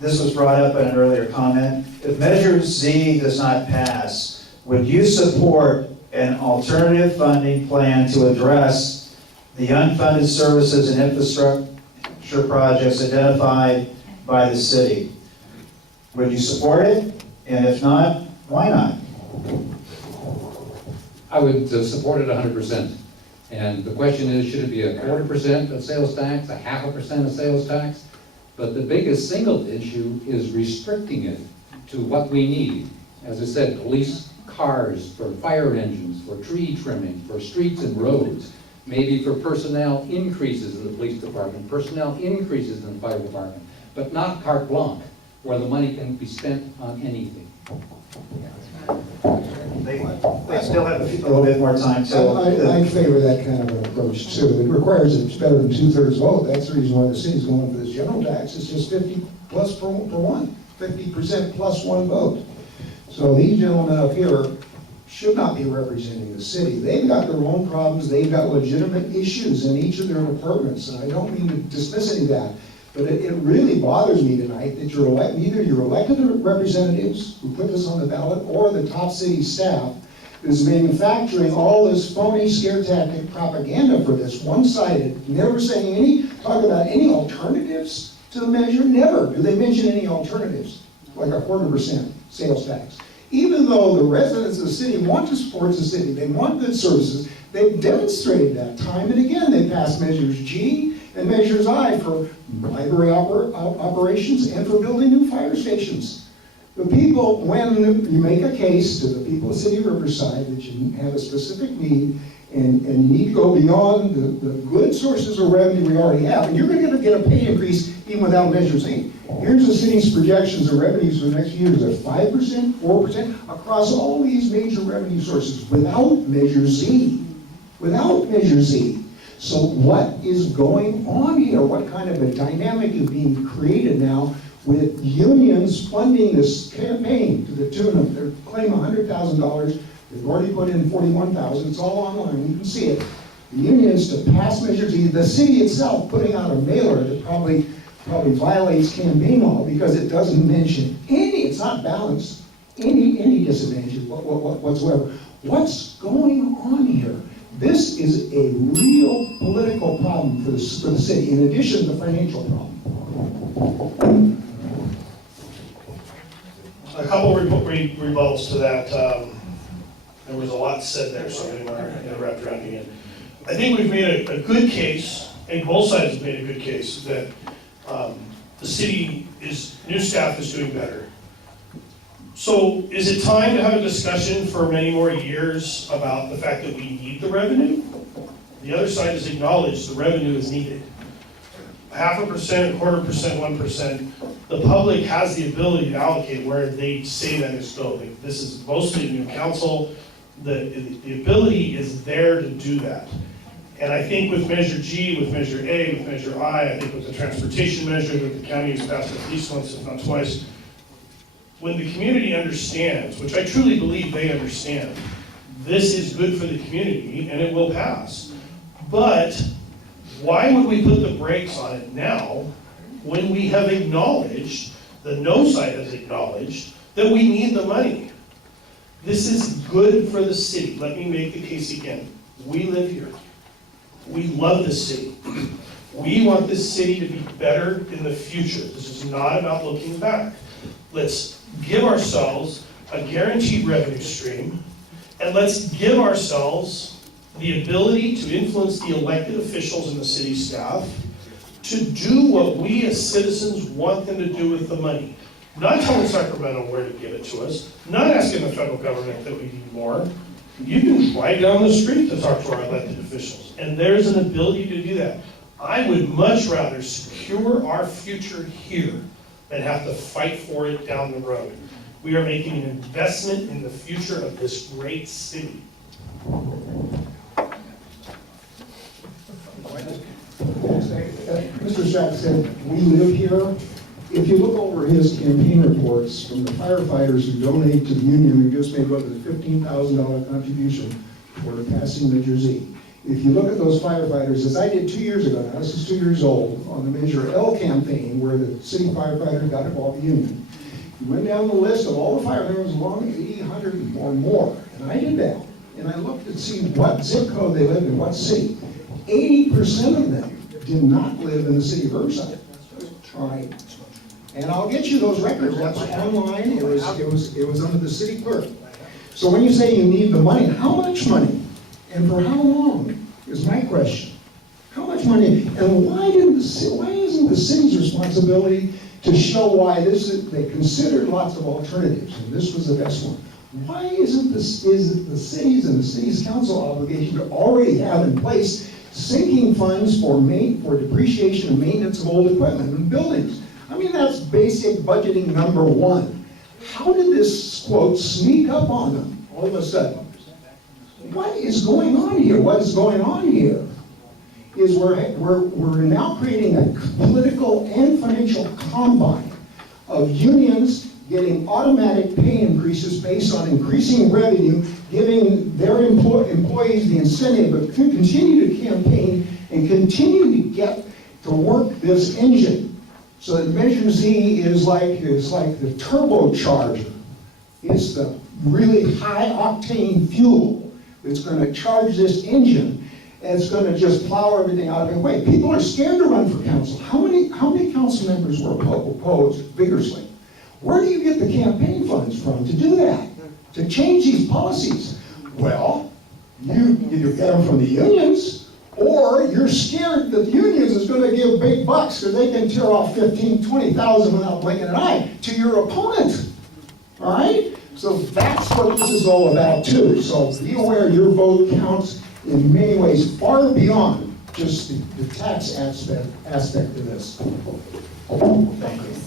this was brought up in an earlier comment. If Measure Z does not pass, would you support an alternative funding plan to address the unfunded services and infrastructure projects identified by the city? Would you support it? And if not, why not? I would support it 100%. And the question is, should it be 1/4% of sales tax, 0.5% of sales tax? But the biggest single issue is restricting it to what we need. As I said, police cars, for fire engines, for tree trimming, for streets and roads, maybe for personnel increases in the police department, personnel increases in the fire department, but not carte blanche, where the money can be spent on anything. They still have a little bit more time to. I favor that kind of an approach too. It requires it's better than 2/3 vote. That's the reason why the city's going for this general tax. It's just 50 plus per one, 50% plus one vote. So these gentlemen up here should not be representing the city. They've got their own problems. They've got legitimate issues in each of their departments. And I don't mean to dismiss any of that, but it really bothers me tonight that either your elected representatives who put this on the ballot or the top city staff is manufacturing all this phony scare tactic propaganda for this, one-sided, never saying talk about any alternatives to the measure. Never do they mention any alternatives, like a 1/4% sales tax. Even though the residents of the city want to support the city, they want good services, they've demonstrated that time and again. They passed Measures G and Measures I for library operations and for building new fire stations. The people, when you make a case to the people of the city of Riverside that you have a specific need and you need to go beyond the good sources of revenue we already have, and you're going to get a pay increase even without Measure Z. Here's the city's projections of revenues for the next few years. They're 5%, 4% across all these major revenue sources without Measure Z. Without Measure Z. So what is going on here? What kind of a dynamic is being created now with unions funding this campaign to the tune of, they claim $100,000. They've already put in $41,000. It's all online. You can see it. The unions to pass Measure Z. The city itself putting out a mailer that probably violates campaign law because it doesn't mention it's not balanced, any disadvantages whatsoever. What's going on here? This is a real political problem for the city, in addition to the financial problem. A couple rebuttals to that. There was a lot said there, so I didn't want to interrupt around again. I think we've made a good case, and both sides have made a good case, that the city new staff is doing better. So is it time to have a discussion for many more years about the fact that we need the revenue? The other side has acknowledged the revenue is needed. 0.5%, 1/4%, 1%. The public has the ability to allocate where they say that is going. This is mostly new council. The ability is there to do that. And I think with Measure G, with Measure A, with Measure I think with the transportation measure that the county has passed at least once, if not twice, when the community understands, which I truly believe they understand, this is good for the community and it will pass. But why would we put the brakes on it now when we have acknowledged, the no side has acknowledged, that we need the money? This is good for the city. Let me make the case again. We live here. We love this city. We want this city to be better in the future. This is not about looking back. Let's give ourselves a guaranteed revenue stream, and let's give ourselves the ability to influence the elected officials and the city staff to do what we as citizens want them to do with the money. Not telling Sacramento where to give it to us, not asking the federal government that we need more. You can drive down the street to talk to our elected officials, and there's an ability to do that. I would much rather secure our future here than have to fight for it down the road. We are making an investment in the future of this great city. Mr. Shack said, we live here. If you look over his campaign reports from the firefighters who donate to the union, who just made what was a $15,000 contribution for the passing Measure Z. If you look at those firefighters, as I did 2 years ago, now this is 2 years old, on the Measure L campaign, where the city firefighter got involved in the union, we went down the list of all the firefighters along 80, 100 or more, and I did that. And I looked to see what zip code they lived in, what city. 80% of them did not live in the city of Riverside. All right. And I'll get you those records, that's online, it was under the city clerk. So when you say you need the money, how much money? And for how long, is my question. How much money, and why isn't the city's responsibility to show why they considered lots of alternatives, and this was the best one. Why isn't is the city's and the city's council obligation to already have in place sinking funds for depreciation and maintenance of old equipment and buildings? I mean, that's basic budgeting number one. How did this, quote, sneak up on them all of a sudden? What is going on here? What is going on here is we're now creating a political and financial combine of unions getting automatic pay increases based on increasing revenue, giving their employees the incentive to continue to campaign and continue to get to work this engine. So that Measure Z is like the turbocharger. It's the really high octane fuel that's going to charge this engine, and it's going to just plow everything out of the way. People are scared to run for council. How many council members were opposed vigorously? Where do you get the campaign funds from to do that? To change these policies? Well, you either get them from the unions, or you're scared that the unions is going to give big bucks because they can tear off 15, 20,000 without blinking an eye to your opponent. All right? So that's what this is all about too. So be aware your vote counts in many ways far beyond just the tax aspect of this. Thank you.